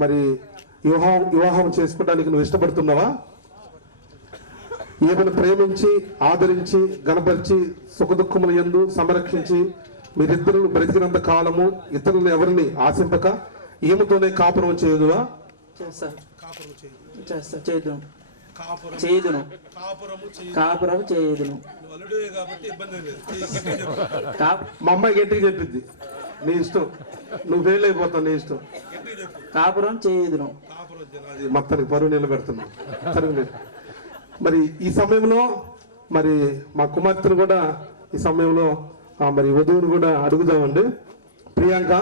మరి వివాహం చేసుకోవడానికి నువ్వు ఇష్టపడుతున్నావా? ఏమైనా ప్రేమించి ఆదరించి గణపరిచి సుఖదుఖముల యందు సంరక్షించి మీరిద్దరు బ్రతికినంత కాలము ఇతరులను ఎవరిని ఆశింపక ఈమెతోనే కాపురం చేయుదువా? కాపురం చేయుదును. మా అమ్మాయి గట్టిగా చెప్పింది, నీ ఇష్టం, నువ్వు ఫెయిల్ అయిపోతావు, నీ ఇష్టం. కాపురం చేయుదును. మొత్తానికి పరువు నిలబెడుతున్నావు. మరి ఈ సమయంలో మరి మా కుమార్తెను కూడా ఈ సమయంలో మరి వధువును కూడా అడుగుదామండి. ప్రియాంక,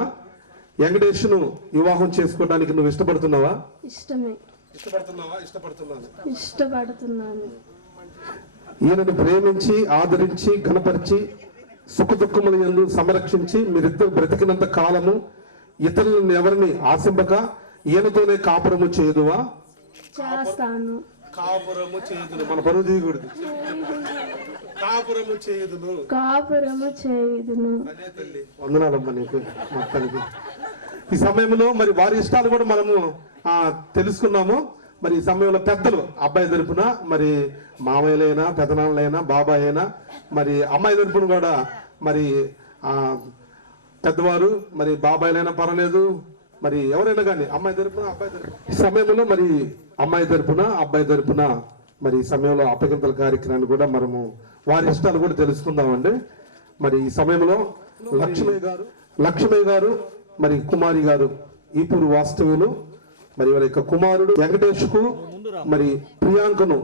వెంకటేష్ను వివాహం చేసుకోవడానికి నువ్వు ఇష్టపడుతున్నావా? ఇష్టపడుతున్నాను. ఈయనను ప్రేమించి ఆదరించి ఘనపరిచి సుఖదుఖముల యందు సంరక్షించి మీరిద్దరు బ్రతికినంత కాలము ఇతరులను ఎవరిని ఆశింపక ఈయనతోనే కాపురము చేయుదువా? చేస్తాను. కాపురము చేయుదును. మన పరువు తీయకూడదు. కాపురము చేయుదును. వందనాలమ్మ నీకు. మొత్తానికి ఈ సమయంలో మరి వారి ఇష్టాలు కూడా మనము తెలుసుకున్నాము. మరి ఈ సమయంలో పెద్దలు అబ్బాయి తరపున మరి మామయ్యలైనా పెదనాన్నలైనా బాబాయ్ అయినా మరి అమ్మాయి తరపున కూడా మరి పెద్దవారు మరి బాబాయ్లైనా పర్వాలేదు, మరి ఎవరైనా కానీ అమ్మాయి తరపున అబ్బాయి తరపున ఈ సమయంలో మరి అమ్మాయి తరపున అబ్బాయి తరపున మరి ఈ సమయంలో అప్పగింతల కార్యక్రమాన్ని కూడా మనము వారి ఇష్టాలు కూడా తెలుసుకుందామండి. మరి ఈ సమయంలో లక్ష్మయ్య గారు మరి కుమారి గారు ఈపూరు వాస్తవ్యులు మరి వారి యొక్క కుమారుడు వెంకటేష్కు మరి ప్రియాంకను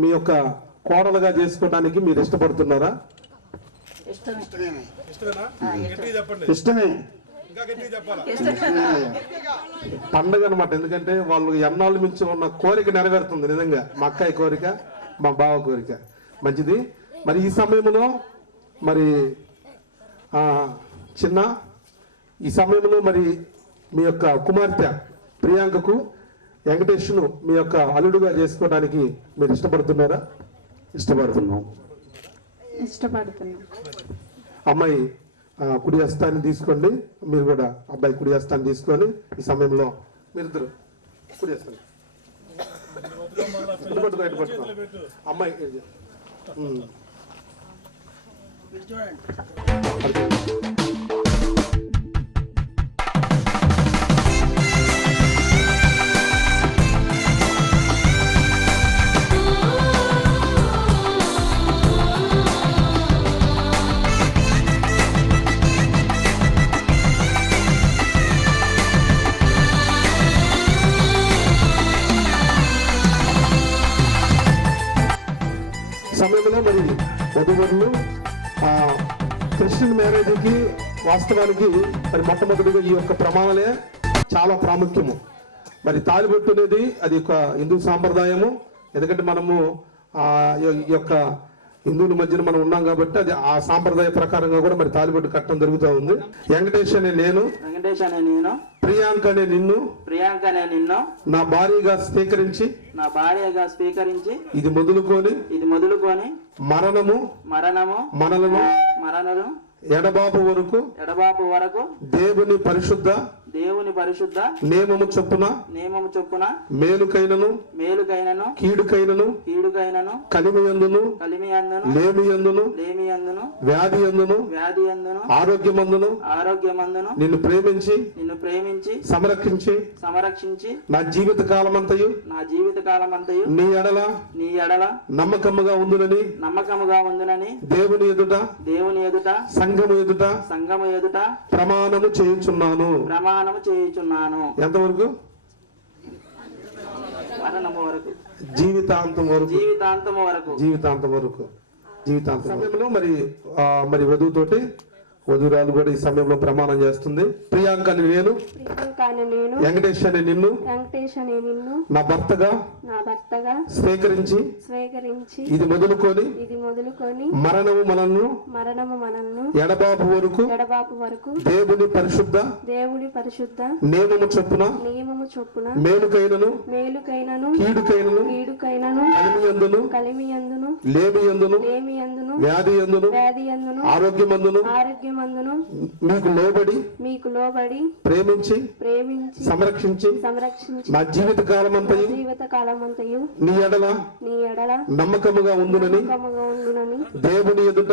మీ యొక్క కోడలుగా చేసుకోవడానికి మీరు ఇష్టపడుతున్నారా? ఇష్టమే. పండుగ అనమాట. ఎందుకంటే వాళ్ళు ఎన్నాళ్ళు మించి ఉన్న కోరిక నెరవేరుతుంది. నిజంగా మా అక్కయ్య కోరిక, మా బావ కోరిక. మంచిది. మరి ఈ సమయంలో మరి ఈ సమయంలో మరి మీ యొక్క కుమార్తె ప్రియాంకకు వెంకటేష్ను మీ యొక్క అల్లుడుగా చేసుకోవడానికి మీరు ఇష్టపడుతున్నారా? ఇష్టపడుతున్నాం. అమ్మాయి కుడి హస్తాన్ని తీసుకోండి. మీరు కూడా అబ్బాయి కుడి హస్తాన్ని తీసుకొని ఈ సమయంలో మీరిద్దరు కుడి హస్తాన్ని అమ్మాయి సమయంలో మరి వధువరులు క్రిస్టియన్ మ్యారేజ్కి వాస్తవానికి మరి మొట్టమొదటిగా ఈ యొక్క ప్రమాణాలే చాలా ప్రాముఖ్యము. మరి తాలిబొట్టు అనేది అది ఒక హిందూ సాంప్రదాయము. ఎందుకంటే మనము ఈ యొక్క హిందువుల మధ్యన మనం ఉన్నాం కాబట్టి అది ఆ సాంప్రదాయ ప్రకారంగా కూడా మరి తాలిబొట్టు కట్టడం జరుగుతూ ఉంది. వెంకటేష్ అనే నేను ప్రియాంక అనే నిన్ను నా భార్యగా స్వీకరించి ఇది మొదలుకొని మరణము మనలను ఎడబాపు వరకు దేవుని పరిశుద్ధ నియమము చొప్పున మేలుకైనను కీడుకైనను కలిమియందును లేమియందును వ్యాధియందును ఆరోగ్యమందును నిన్ను ప్రేమించి సంరక్షించి నా జీవిత కాలమంతయు నీ ఎడల నమ్మకముగా ఉందునని దేవుని ఎదుట సంఘము ఎదుట ప్రమాణము చేయుచున్నాను. ఎంతవరకు? జీవితాంతం వరకు. సమయంలో మరి వధువుతోటి వధురాలు కూడా ఈ సమయంలో ప్రమాణం చేస్తుంది. ప్రియాంక అని నేను వెంకటేష్ అని నిన్ను నా భర్తగా స్వీకరించి ఇది మొదలుకొని మరణము మనల్ని ఎడబాపు వరకు దేవుని పరిశుద్ధ నియమము చొప్పున మేలుకైనను కీడుకైనను కలిమియందును లేమియందును వ్యాధియందును ఆరోగ్యమందును మీకు లోబడి ప్రేమించి సంరక్షించి నా జీవిత కాలమంతయు నీ ఎడల నమ్మకముగా ఉండునని దేవుని ఎదుట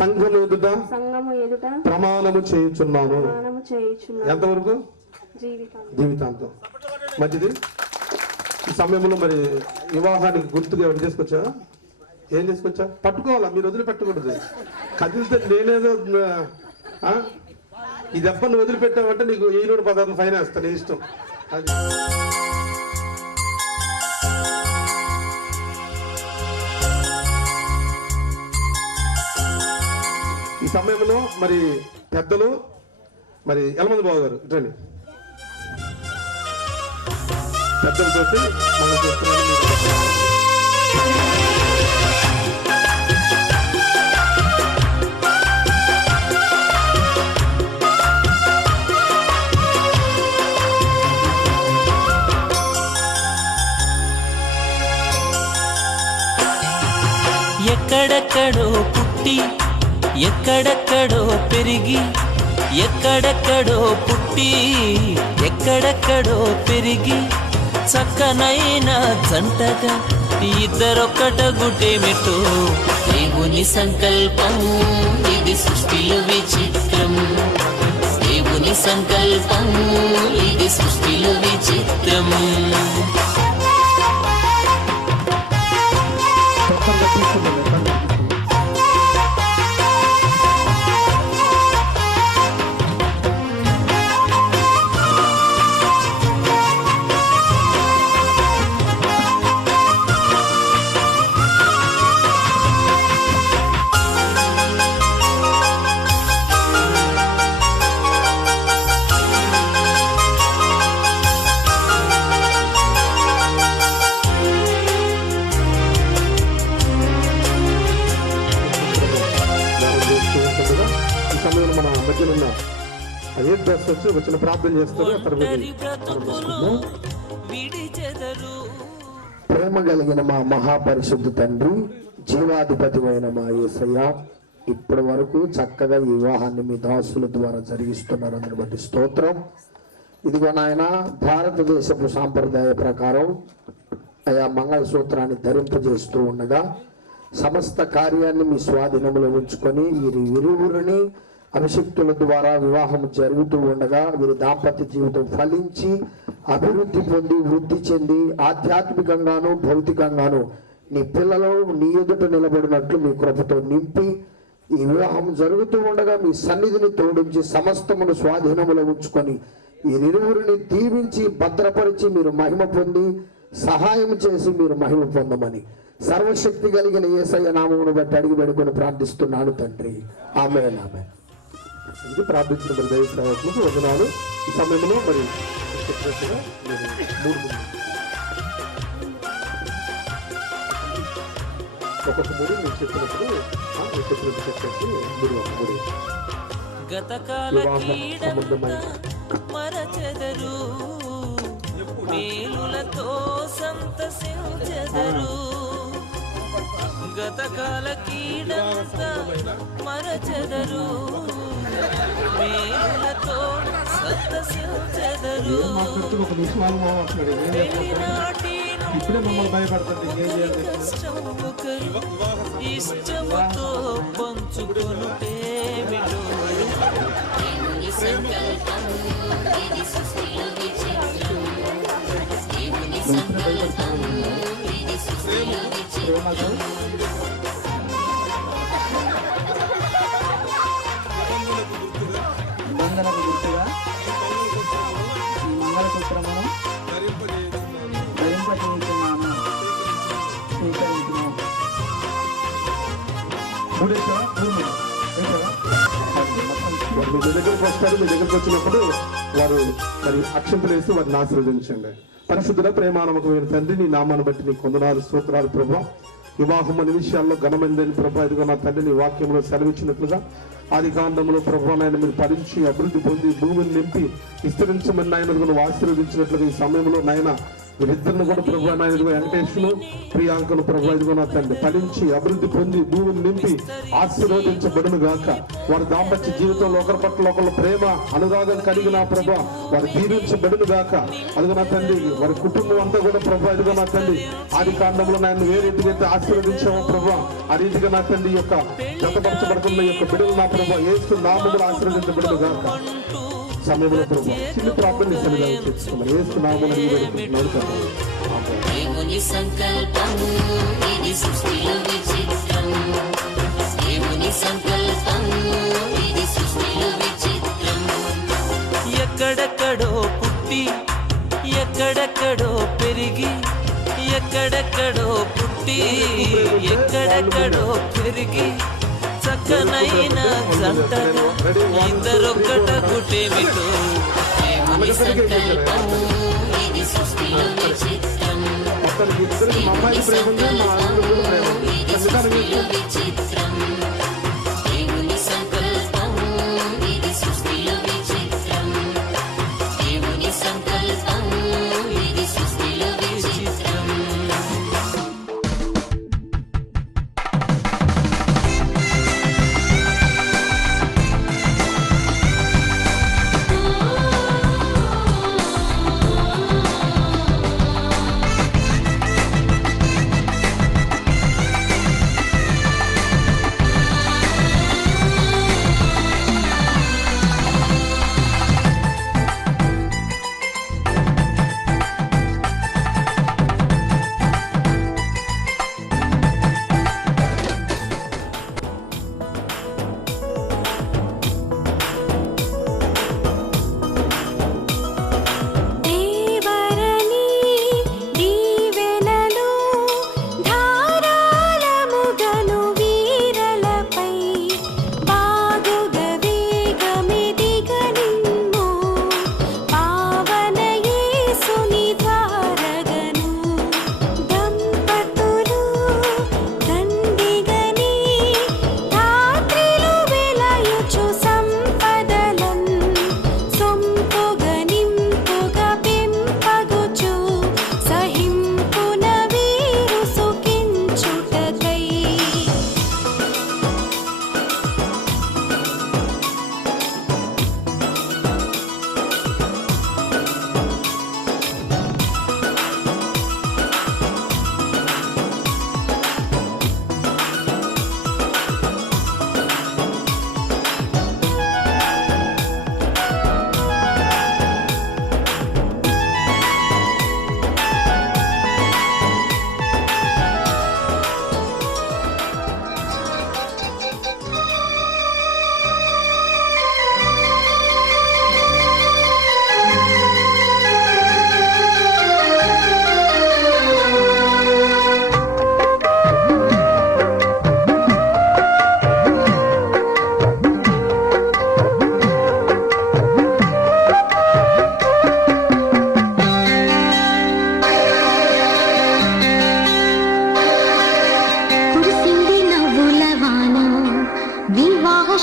సంఘము ఎదుట ప్రమాణము చేయుచున్నాను. ఎంతవరకు? జీవితాంతం. మంచిది. ఈ సమయంలో మరి వివాహానికి గుర్తుగా ఏం చేసుకొచ్చా? పట్టుకోవాలా, మీరు వదిలిపెట్టకూడదు. కదిలితే నేనేదో ఈ దెబ్బ నువ్వు వదిలిపెట్టావంటే నీకు 716 ఫైన్ వేస్తా, నీ ఇష్టం. అది ఈ సమయంలో మరి పెద్దలు మరి యలమంది బాబు గారు ఇటండి, పెద్దలతోటి మనం చేస్తున్నాం. ఎక్కడెక్కడో పుట్టి ఎక్కడెక్కడో పెరిగి ఎక్కడెక్కడో పుట్టి ఎక్కడెక్కడో పెరిగి చక్కనైన జంటగా ఇద్దరొక్కట గుటేమిటో దేవుని సంకల్పం ఇది సృష్టిలో విచిత్రం. దేవుని సంకల్పం ఇది సృష్టిలో విచిత్రం. వచ్చిన ప్రార్థన చేస్తారు. ప్రేమ కలిగిన మా మహాపరిశుద్ధ తండ్రి, జీవాధిపతి అయిన మా యేసయ్య, ఇప్పటి వరకు చక్కగా ఈ వివాహాన్ని మీ దాసుల ద్వారా జరిగిస్తున్నారు. అందుని బట్టి స్తోత్రం. ఇదిగో నాయన, భారతదేశపు సాంప్రదాయ ప్రకారం ఆయా మంగళసూత్రాన్ని ధరింపజేస్తూ ఉండగా సమస్త కార్యాన్ని మీ స్వాధీనంలో ఉంచుకొని వీరి ఇరువురిని అభిషిక్తుల ద్వారా వివాహం జరుగుతూ ఉండగా వీరి దాంపత్య జీవితం ఫలించి అభివృద్ధి పొంది వృద్ధి చెంది ఆధ్యాత్మికంగాను భౌతికంగాను నీ పిల్లలు నీ ఎదుట నిలబడినట్లు మీ కృపతో నింపి ఈ వివాహం జరుగుతూ ఉండగా మీ సన్నిధిని తోడించి సమస్తమును స్వాధీనములో ఉంచుకొని వీరిరువురిని దీవించి భద్రపరిచి మీరు మహిమ పొంది సహాయం చేసి మీరు మహిమ పొందమని సర్వశక్తి కలిగిన యేసయ్య నామమును బట్టి అడిగి వేడుకొని ప్రార్థిస్తున్నాను తండ్రి. ఆమేన్. ఆమేన్. ఇది ప్రార్థించిన దైవ సేవకులకు వందనాలు. ఈ సమయంలో మరి చెప్పినట్టుగా నేను 3 మీరు చెప్పినప్పుడు చెప్పేసి మీరు గతకాల మరచెదరు మేలులతో సంతసించెదరు. గతకాల కీడంతా మరచెదరు మేలులతో సంతసించెదరు. ఇప్పుడే మమ్మల్ని భయపడుతుంది. ఇష్టముతో పంచుకొనుటే బంధనకు గుర్తుగా ఈ మంగళసూత్రమును ధరింపచేయుచున్నాను. స్వీకరించును. వారు మీ దగ్గరకు వస్తారు. మీ దగ్గరకు వచ్చినప్పుడు వారు మరి అక్షంతలు వేసి వారిని ఆశీర్వదించండి. పరిశుద్ధుల ప్రేమానమకమైన తండ్రి, నీ నామాన్ని బట్టి నీ కొందనాలు స్తోత్రాలు ప్రభా. వివాహం అనే విషయాల్లో ఘనమైనదని ప్రభా, ఇదిగో నా తండ్రి నీ వాక్యంలో సెలవిచ్చినట్లుగా ఆది కాండంలో ప్రభు నాయన మీరు ఫలించి అభివృద్ధి పొంది భూమిని నింపి విస్తరించమని నాయన ఆశీర్వదించినట్లుగా ఈ సమయంలో నాయన వీరిద్దరిని కూడా ప్రభు నాయన వెంకటేశ్వరు ప్రియాంకను ప్రభు ఇదిగో నా తండ్రి ఫలించి అభివృద్ధి పొంది భూమిని నింపి ఆశీర్వదించబడును గాక. వారి దాంపత్య జీవితంలో ఒకరి పట్ల ఒకరు ప్రేమ అనురాగం కలిగి నా ప్రభు వారు దీవించబడును గాక. అదిగో నా తండ్రి వారి కుటుంబం అంతా కూడా ప్రభు ఇదిగో నా తండ్రి ఆది కాండంలో నాయన ఏ రీతిగా అయితే ఆశీర్వదించామో ప్రభు ఆ రీతిగా నా తండ్రి యొక్క జతపరచబడుతున్న యొక్క బిడ్డలు నా ప్రభు యేసు నామములో ఆశీర్వదించబడును గాక. సమయంలో ప్రభు చిన్న ప్రార్థన సన్నిధానం చేసుకున్నాం యేసు నామములో దేవుని సంకల్పము ఇది సృష్టిలో విచిత్రం. దేవుని సంకల్పము ఇది సృష్టిలో విచిత్రం. ఎక్కడెక్కడో పుట్టి ఎక్కడెక్కడో పెరిగి ఎక్కడెక్కడో పుట్టి ఎక్కడెక్కడో పెరిగి చక్కనైన జంటగా ఇద్దరొక్కట గుటేమిటో. దేవుని సంకల్పము ఇది సృష్టిలో విచిత్రం. దేవుని సంకల్పము ఇది సృష్టిలో విచిత్రం. దేవుని సంకల్పము ఇది సృష్టిలో విచిత్రం. దేవుని సంకల్పము ఇది సృష్టిలో విచిత్రం.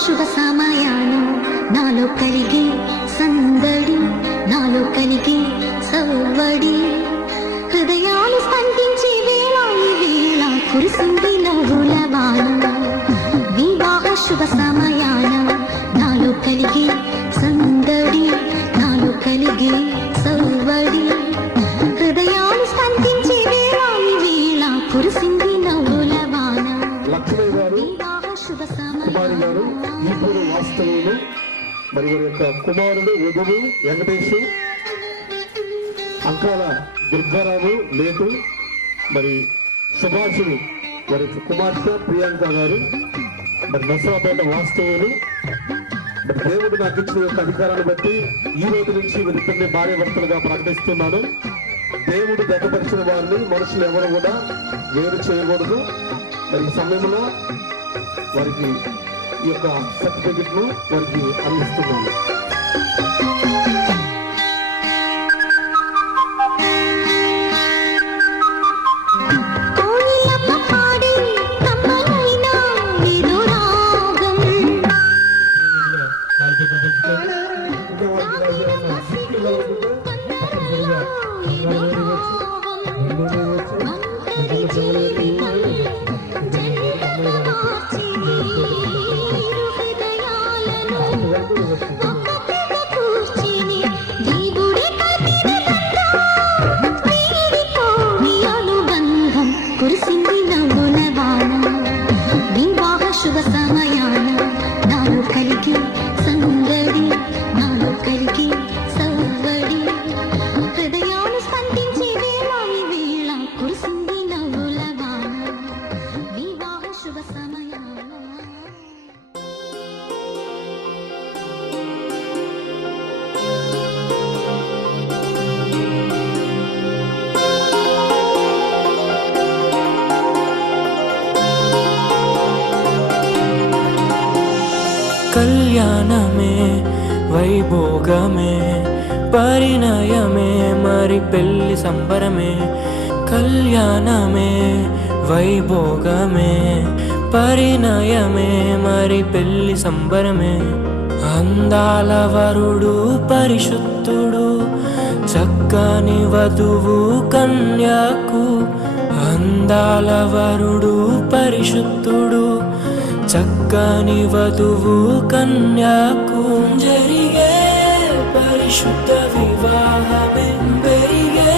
శుభ సమయాన నాలో కలిగి సందడి, నాలో కలిగి సవ్వడి, హృదయాలు స్పందించే వేళ ఈ వేళ కురిసింది నవ్వుల వాన. వివాహ శుభ సమయాన నాలో కలిగి సందడి, నాలో కలిగి సవ్వడి, హృదయాలు స్పందించే వేళ ఈ వేళ కురిసింది నవ్వుల వాన. వివాహ శుభ కుమారి గారు ఈ పూర్వ వాస్తవంలో మరి వారి యొక్క కుమారుడు వధువు వెంకటేష్, అంకాల దుర్గారావు లేటు, మరి సుభాషుడు వారి కుమార్తె ప్రియాంక గారు, మరి నసరాపేట వాస్తవులు. మరి దేవుడు నాకు ఇచ్చిన యొక్క అధికారాన్ని బట్టి ఈ రోజు నుంచి వీరిద్దరిని భార్య భర్తలుగా ప్రకటిస్తున్నాను. దేవుడు దగ్గపరిచిన వారిని మనుషులు ఎవరు కూడా వేరు చేయకూడదు. మరి ఈ సమయంలో వారికి ఈ యొక్క సర్టిఫికెట్ ను వారికి అందిస్తున్నాను. కళ్యాణమే వైభోగమే పరిణయమే మరి పెళ్లి సంబరమే కళ్యాణమే వైభోగమే పరిణయమే మరి పెళ్లి సంబరమే అందాల వరుడు పరిశుద్ధుడు చక్కని వధువు కన్యాకు అందాల వరుడు పరిశుద్ధుడు చక్కని వధువు కన్యాకు జరిగే పరిశుద్ధ వివాహమే పెరిగే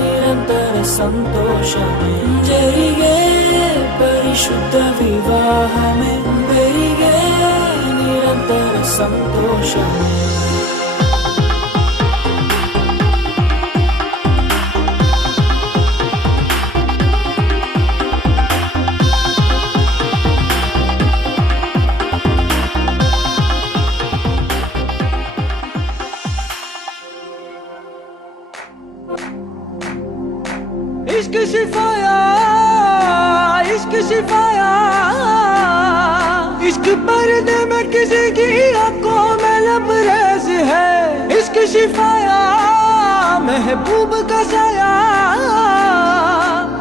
నిరంతర సంతోషమే జరిగే పరిశుద్ధ వివాహమే పెరిగే నిరంతర సంతోషమే इश्क शिफाया इश्क शिफाया इश्क पर्दे में किसी की आंखों में लबरेज है इश्क शिफाया महबूब का साया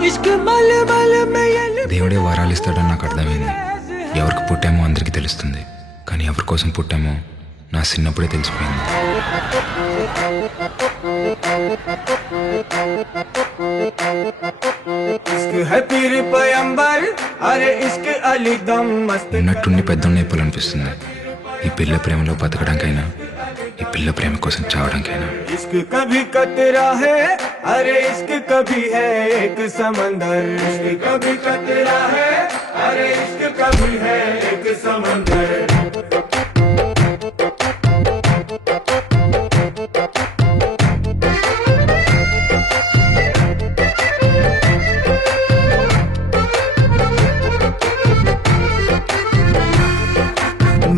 इश्क मल मल में ये దేవుడే వరాలు ఇస్తాడని నాకు అర్థమైంది. ఎవరికి పుట్టామో అందరికీ తెలుస్తుంది, కానీ ఎవరి కోసం పుట్టామో నా చిన్నప్పుడే తెలిసిపోయింది. ఉన్నట్టుండి పెద్దోడిని అయిపోవాలనిపిస్తుంది. ఈ పిల్ల ప్రేమలో బతకడానికైనా ఈ పిల్ల ప్రేమ కోసం చావడానికైనా. इश्क कभी कतरा है अरे इश्क कभी है एक समंदर इश्क कभी कतरा है अरे इश्क कभी है एक समंदर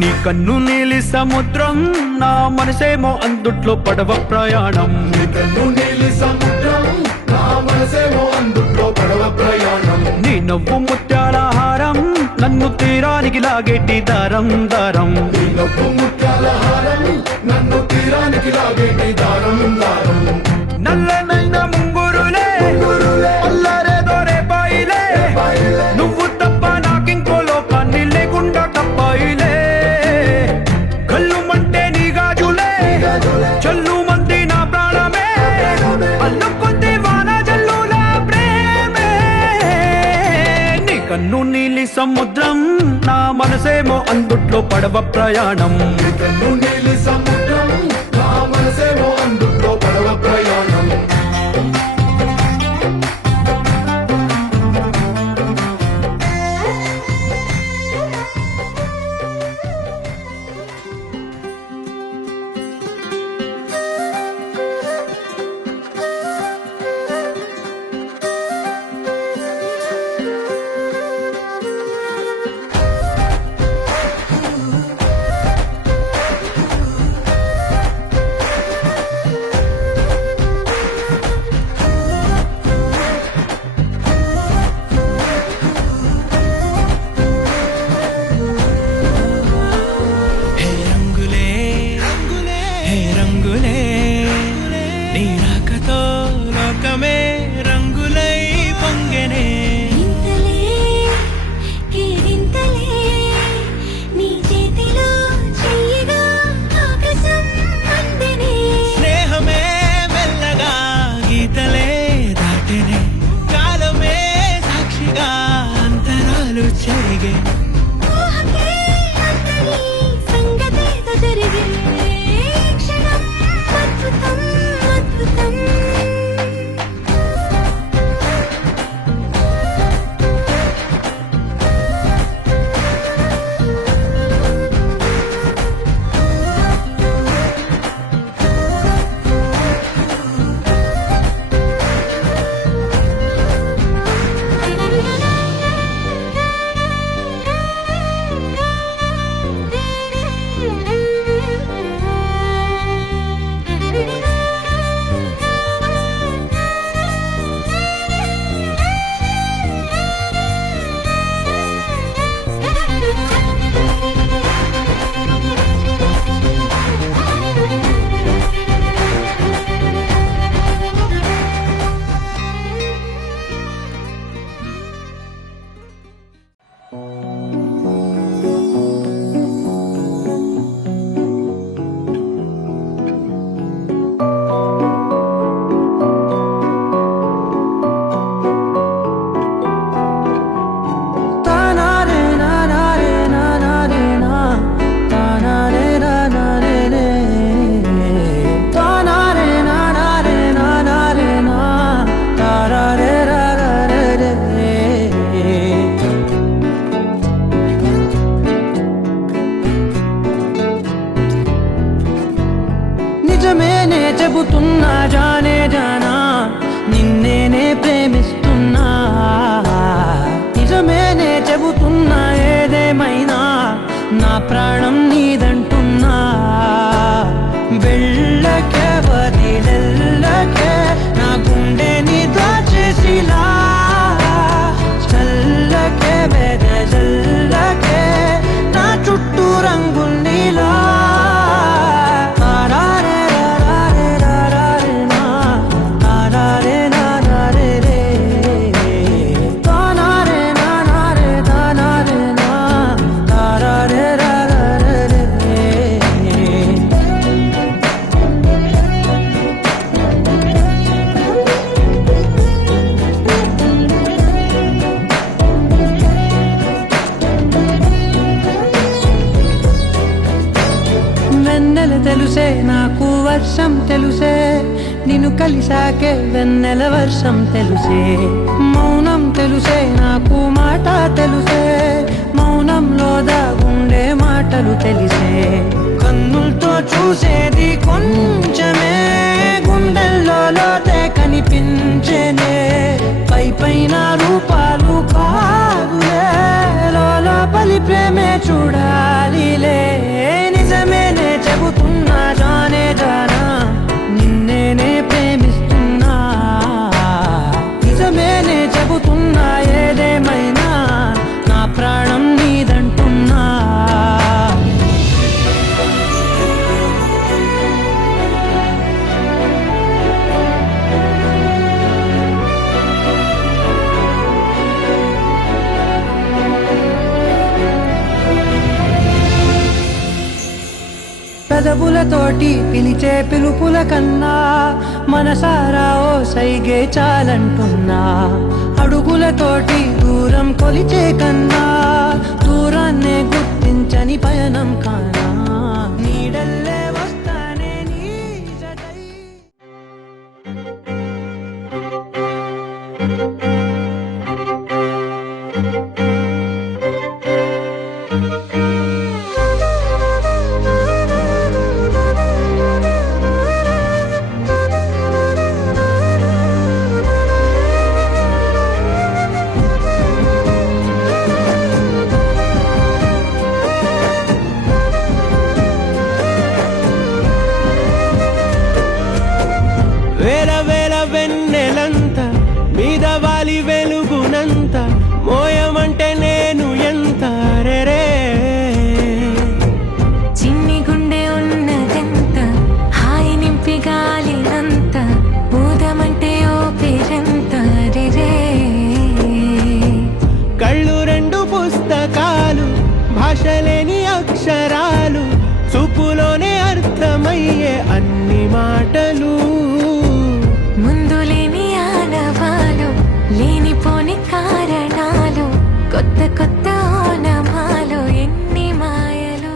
నీ కన్ను నీలి సముద్రం నా మనసేమో అందుట్లో పడవ ప్రయాణం నీ కన్ను నీలి సముద్రం నా మనసేమో అందుట్లో పడవ ప్రయాణం నీ నవ్వు ముత్యాల హారం నన్ను తీరానికి లాగేటి దారం దారం నీ నవ్వు ముత్యాల హారం నన్ను తీరానికి లాగేటి దారం దారం నల్లనైన ముంగురులే అల్లరేదో రేపాయిలే నువ్వు తప్ప నాకింకో లోకాన్ని లేకుండా తప్పాయిలే చల్లు మంది నా ప్రాణమే అల్లం కొద్ది వాన జల్లుల ప్రేమే నీ కన్ను నీలి సముద్రం నా మనసేమో అందుట్లో పడవ ప్రయాణం నీ కన్ను నీలి సముద్రం నా మనసేమో అందుట్లో పడవ ప్రయాణం సంగతి జరిగే క్షణం అద్భుతం అద్భుతం వర్షం తెలుసే నిన్ను కలిసాకే వెన్నెల వర్షం తెలుసే మౌనం తెలుసే నాకు మాట తెలుసే మౌనంలో దాగుండే మాటలు తెలిసే కన్నులతో చూసేది కొంచెమే గుండెల్లో లోతే కనిపించేనే పై పైన రూపాలు కాదులే లోపలి ప్రేమే చూడాలిలే నిజమేనే చెబుతున్నా జానే జానా నిన్నేనే ప్రేమిస్తున్నా నిజమేనే చెబుతున్నా ఏదేమైనా నా ప్రాణం నీదంటున్నా పెదవులతోటి పిలిచే పిలుపుల కన్నా మనసారా ఓ సైగే చాలంటున్నా అడుగులతోటి దూరం కొలిచే కన్నా దూరాన్నే గుర్తించని పయనం కానా నీడల్లే వస్తానే నీ జతై వేల వేల వెన్నెలంత మీద వాలి వెలుగునంత మోయమంటే నేను ఎంత రే చిన్ని గుండె ఉన్నదెంత హాయి నింపి గాలినంత ఊదమంటే ఓ పేరెంత రే కళ్ళు రెండు పుస్తకాలు భాషలేని అక్షరాలు చూపులోనే అర్థమయ్యే అన్ని మాటలు ముందు లేని ఆనవాలు లేనిపోని కారణాలు కొత్త కొత్త ఓనమాలు ఎన్ని మాయలు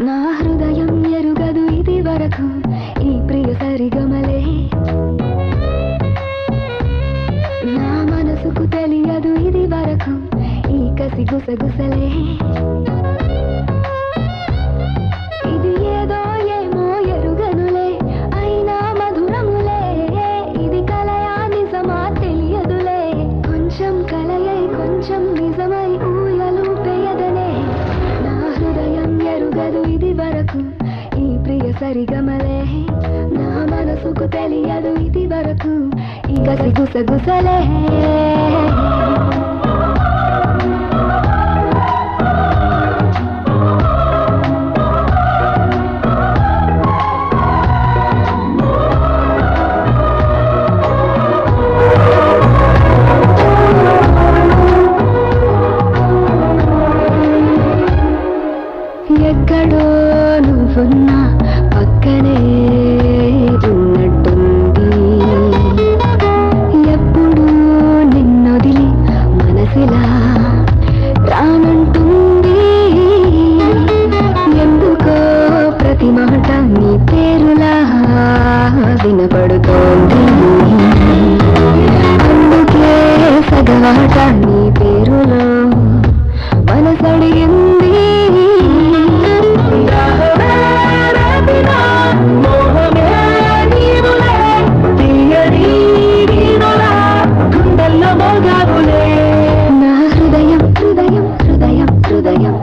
నా హృదయం ఎరుగదు ఇది వరకు ఈ ప్రియ సరిగమలే నా మనసుకు తెలియదు ఇది వరకు ఈ కసి గుసగుసలే ఇది ఏదో ఏమో ఎరుగనులే అయినా మధురములే ఇది కలయా నిజమా తెలియదులే కొంచెం కలయై కొంచెం నిజమై ఊయలు పేయదనే నా హృదయం ఎరుగదు ఇది వరకు ఈ ప్రియ సరిగమలే నా మనసుకు తెలియదు ఇది వరకు ఈ గసి గుసగుసలే ఎక్కడో నువ్వున్నా పక్కనే ఉన్నట్టుంది ఎప్పుడు నిన్నొదిలి మనసిలా రానంటుంది ఎందుకో ప్రతి మాట నీ పేరులా వినపడుతోంది అందుకే సగవాట నీ పేరులో మనసడిగింది నా హృదయం హృదయం హృదయం హృదయం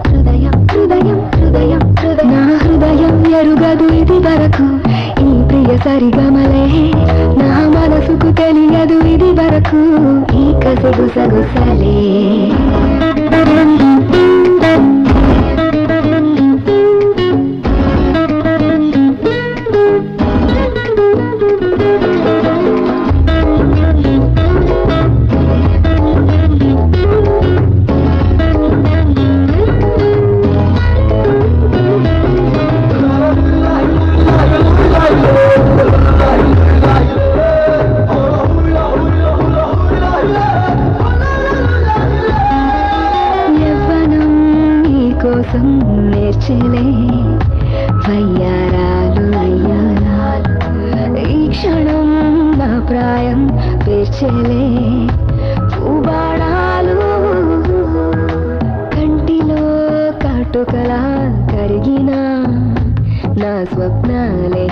హృదయం హృదయం హృదయం నా హృదయం ఎరుగదు ఇది వరకు ఈ ప్రియ సరిగమలే నా మనసుకు తెలియదు ఇది వరకు ఈ కసి గుసగుసలే తీర్చేలే వయ్యారాలు ఈ క్షణం నా ప్రాయం పేర్చేలే పూబాణాలు కంటిలో కాటుకలా కరిగిన నా స్వప్నాలే